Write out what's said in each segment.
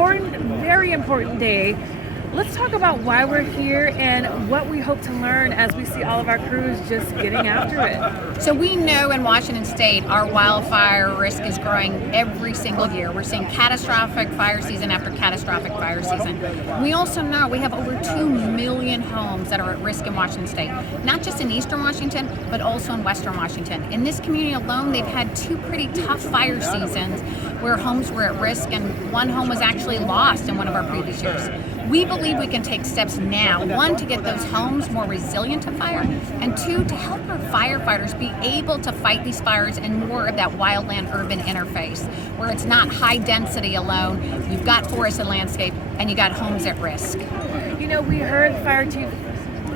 important, very important day. Let's talk about why we're here and what we hope to learn as we see all of our crews just getting after it. So we know in Washington State our wildfire risk is growing every single year. We're seeing catastrophic fire season after catastrophic fire season. We also know we have over 2 million homes that are at risk in Washington State, not just in Eastern Washington, but also in Western Washington. In this community alone, they've had 2 pretty tough fire seasons where homes were at risk, and one home was actually lost in one of our previous years. We believe we can take steps now, 1, to get those homes more resilient to fire, and 2, to help our firefighters be able to fight these fires in more of that wildland-urban interface, where it's not high density alone, you've got forested landscape, and you got homes at risk. You know, we heard Fire Chief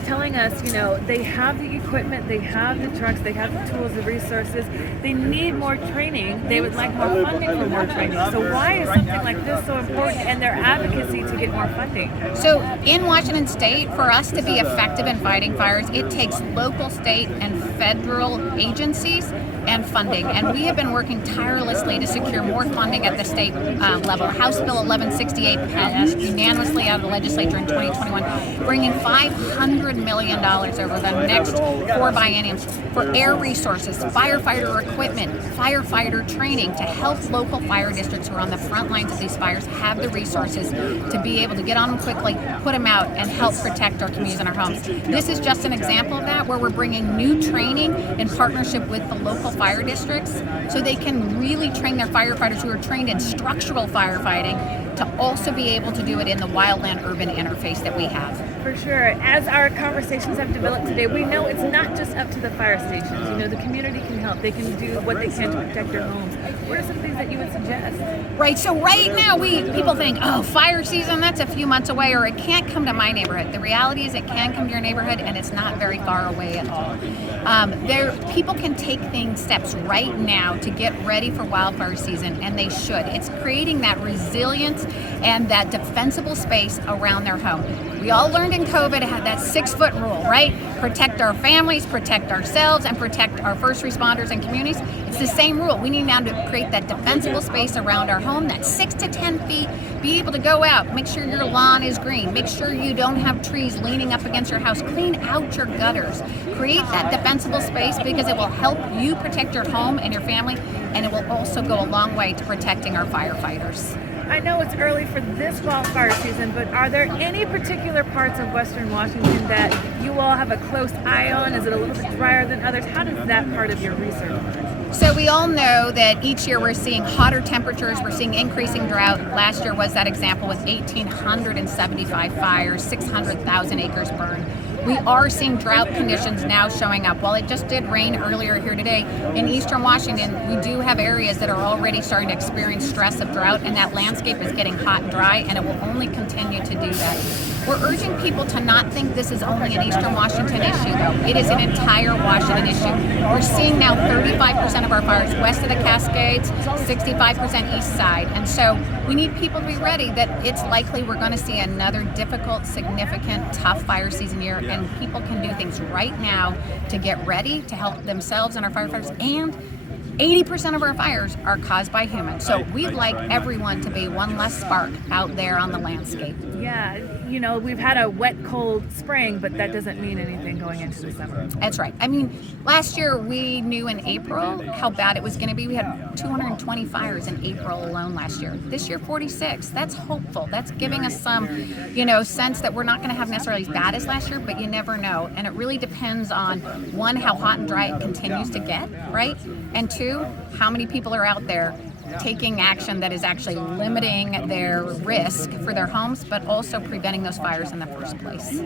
telling us, they have the equipment, they have the trucks, they have the tools, the resources. They need more training. They would like more funding for more training. So why is something like this so important, and their advocacy to get more funding? So in Washington State, for us to be effective in fighting fires, it takes local, state, and federal agencies and funding. And we have been working tirelessly to secure more funding at the state level. House Bill 1168 passed unanimously out of the legislature in 2021, bringing $500 million over the next 4 bienniums for air resources, firefighter equipment, firefighter training to help local fire districts who are on the front lines of these fires have the resources to be able to get on them quickly, put them out, and help protect our communities and our homes. This is just an example of that, where we're bringing new training in partnership with the local fire districts so they can really train their firefighters who are trained in structural firefighting to also be able to do it in the wildland-urban interface that we have. For sure. As our conversations have developed today, we know it's not just up to the fire stations. The community can help. They can do what they can to protect their homes. What are some things that you would suggest? Right. So right now, people think, fire season, that's a few months away, or it can't come to my neighborhood. The reality is it can come to your neighborhood, and it's not very far away at all. People can take steps right now to get ready for wildfire season, and they should. It's creating that resilience and that defensible space around their home. We all learned in COVID that 6-foot rule, right? Protect our families, protect ourselves, and protect our first responders and communities. It's the same rule. We need now to create that defensible space around our home, that 6 to 10 feet, be able to go out, make sure your lawn is green, make sure you don't have trees leaning up against your house, clean out your gutters. Create that defensible space because it will help you protect your home and your family, and it will also go a long way to protecting our firefighters. I know it's early for this wildfire season, but are there any particular parts of Western Washington that you all have a close eye on? Is it a little bit drier than others? How does that part of your research work? So we all know that each year we're seeing hotter temperatures, we're seeing increasing drought. Last year was that example with 1,875 fires, 600,000 acres burned. We are seeing drought conditions now showing up. While it just did rain earlier here today, in Eastern Washington, we do have areas that are already starting to experience stress of drought, and that landscape is getting hot and dry, and it will only continue to do that. We're urging people to not think this is only an Eastern Washington issue, though. It is an entire Washington issue. We're seeing now 35% of our fires west of the Cascades, 65% east side. And so we need people to be ready that it's likely we're going to see another difficult, significant, tough fire season year, and people can do things right now to get ready to help themselves and our firefighters. And 80% of our fires are caused by humans. So we'd like everyone to be one less spark out there on the landscape. Yeah, we've had a wet, cold spring, but that doesn't mean anything going into the summer. That's right. I mean, last year we knew in April how bad it was going to be. We had 220 fires in April alone last year. This year, 46. That's hopeful. That's giving us some, sense that we're not going to have necessarily as bad as last year, but you never know. And it really depends on, 1, how hot and dry it continues to get, right? And 2, how many people are out there taking action that is actually limiting their risk for their homes, but also preventing those fires in the first place.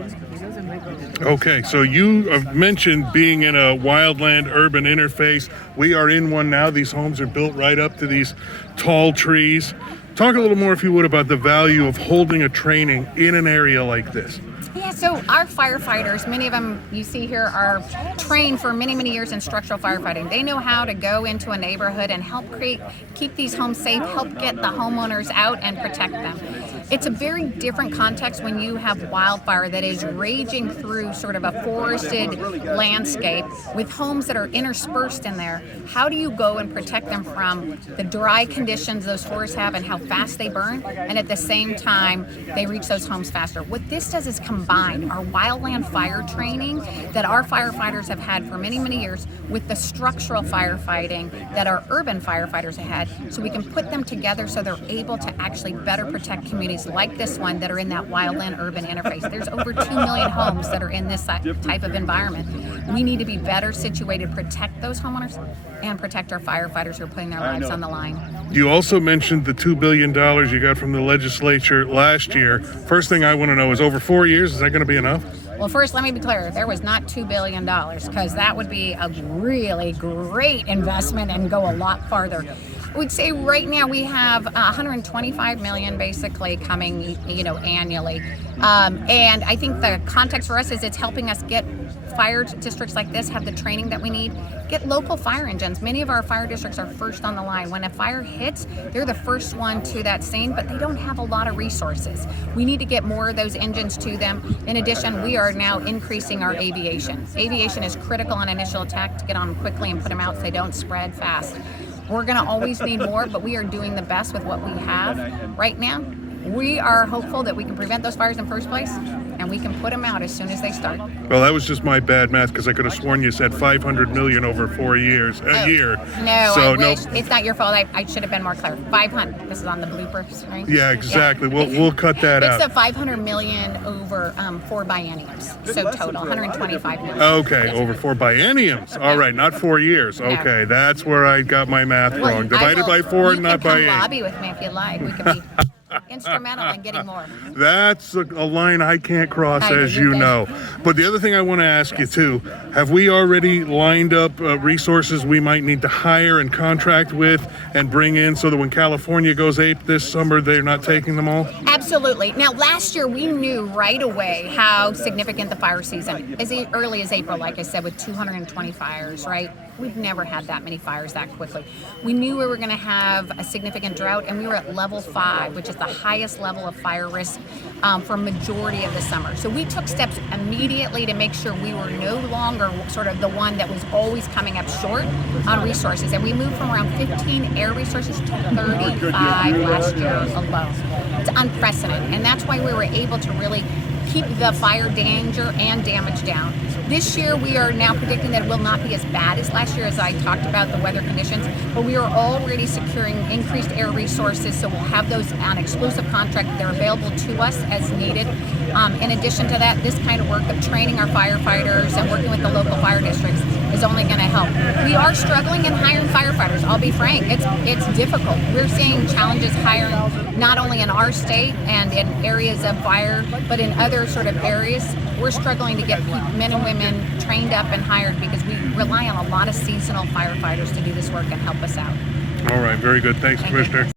Okay, so you have mentioned being in a wildland-urban interface. We are in one now. These homes are built right up to these tall trees. Talk a little more, if you would, about the value of holding a training in an area like this. Yeah, so our firefighters, many of them you see here, are trained for many, many years in structural firefighting. They know how to go into a neighborhood and help keep these homes safe, help get the homeowners out and protect them. It's a very different context when you have wildfire that is raging through sort of a forested landscape with homes that are interspersed in there. How do you go and protect them from the dry conditions those forests have and how fast they burn, and at the same time they reach those homes faster? What this does is combine our wildland fire training that our firefighters have had for many, many years with the structural firefighting that our urban firefighters have had, so we can put them together so they're able to actually better protect communities like this one that are in that wildland urban interface. There's over 2 million homes that are in this type of environment. We need to be better situated to protect those homeowners and protect our firefighters who are putting their lives on the line. You also mentioned the $2 billion you got from the legislature last year. First thing I want to know is, over 4 years, is that going to be enough? Well, first, let me be clear. There was not $2 billion, because that would be a really great investment and go a lot farther. I would say right now we have 125 million basically coming, annually. And I think the context for us is it's helping us get fire districts like this have the training that we need, get local fire engines. Many of our fire districts are first on the line. When a fire hits, they're the first one to that scene, but they don't have a lot of resources. We need to get more of those engines to them. In addition, we are now increasing our aviation. Aviation is critical on initial attack to get on them quickly and put them out so they don't spread fast. We're going to always need more, but we are doing the best with what we have right now. We are hopeful that we can prevent those fires in the first place, and we can put them out as soon as they start. Well, that was just my bad math, because I could have sworn you said 500 million over 4 years, a year. No, so, I wish. It's not your fault. I should have been more clear. 500. This is on the blooper screen. Yeah, exactly. Yeah. We'll cut that out. It's the 500 million over 4 bienniums. So total, 125 million. Okay, over 4 bienniums. All right, not 4 years. Okay, that's where I got my math wrong. Divided by 4, not by 8. You can lobby with me if you like. We can be instrumental in getting more. That's a line I can't cross, as you know. But the other thing I want to ask you too, have we already lined up resources we might need to hire and contract with and bring in, so that when California goes ape this summer, they're not taking them all? Absolutely. Now, last year we knew right away how significant the fire season, as early as April, like I said, with 220 fires, right? We've never had that many fires that quickly. We knew we were going to have a significant drought, and we were at level 5, which is the highest level of fire risk for a majority of the summer. So we took steps immediately to make sure we were no longer sort of the one that was always coming up short on resources. And we moved from around 15 air resources to 35 last year alone. It's unprecedented. And that's why we were able to really keep the fire danger and damage down. This year we are now predicting that it will not be as bad as last year, as I talked about the weather conditions, but we are already securing increased air resources, so we'll have those on exclusive contract. They're available to us as needed. In addition to that, this kind of work of training our firefighters and working with the local fire districts is only going to help. We are struggling in hiring firefighters. I'll be frank, it's difficult. We're seeing challenges hiring not only in our state and in areas of fire, but in other sort of areas. We're struggling to get men and women trained up and hired, because we rely on a lot of seasonal firefighters to do this work and help us out. All right, very good. Thank you, Commissioner.